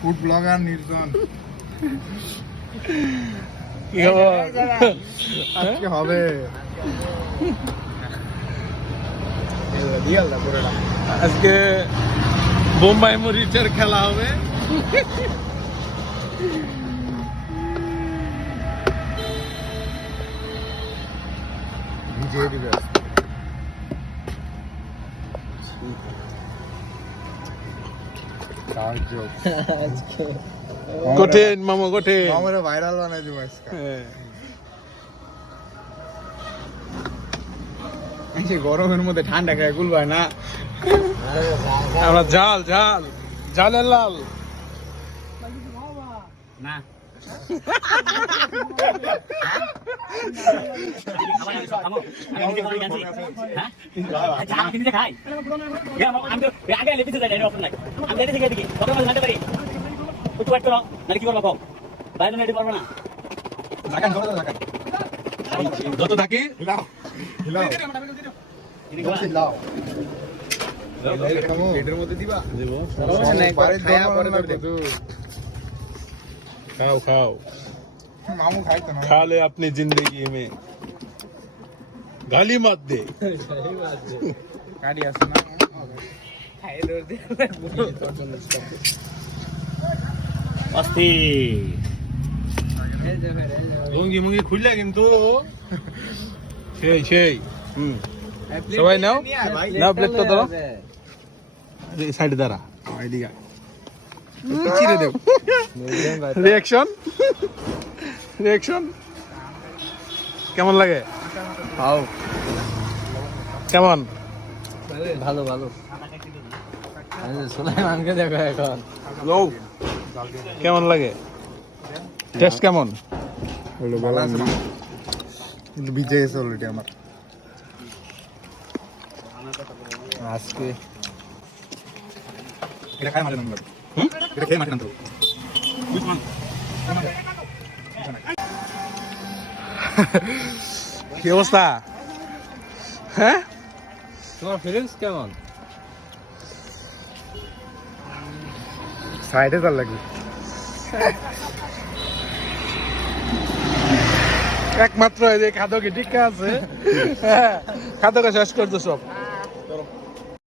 Food blogger নির্জন কি খবর? আজকে হবে আজকে বোম্বাই মরিচের খেলা হবে। ভিজিয়ে দিবে সাহায্য কঠিন মামা কঠিন। আমরা ভাইরাল বানাই দিব আজকে হ্যাঁ। এই যে গরমের মধ্যে ঠান্ডা খায় গুলবায় না আমরা ঝাল ঝাল ঝালের লাল না যত থাকি হিলাও হিলাও হিলাও পেটের মধ্যে দিবা দেব। বাড়ির খায়া পরে তো খাও খাও মামু খাইতো না खा ले अपनी जिंदगी में गाली मत दे। গাড়ি আছে না অস্থির লুঙ্গি মুঙ্গি খুললে কিন্তু সেই সেই সবাই নাও নাও প্লেটটা ধরো সাইডে দাঁড়া এদিকে চিড়ে দেব রিঅ্যাকশন রিঅ্যাকশন কেমন লাগে খাও কেমন ভালো ভালো সুলাইমানকে দেখো এখন লও কেমন লাগে টেস্ট কেমন হলো বলা আছে কিন্তু ভিজে গেছে অলরেডি আমার আজকে এটা খাই মাঠে নামলো এটা খেয়ে মাঠে নামতো কি অবস্থা হ্যাঁ তোমার ফিলিংস কেমন? সাইডে তার লাগে একমাত্র এই যে খাদকে ঠিক আছে হ্যাঁ খাদকে শেষ করতো সব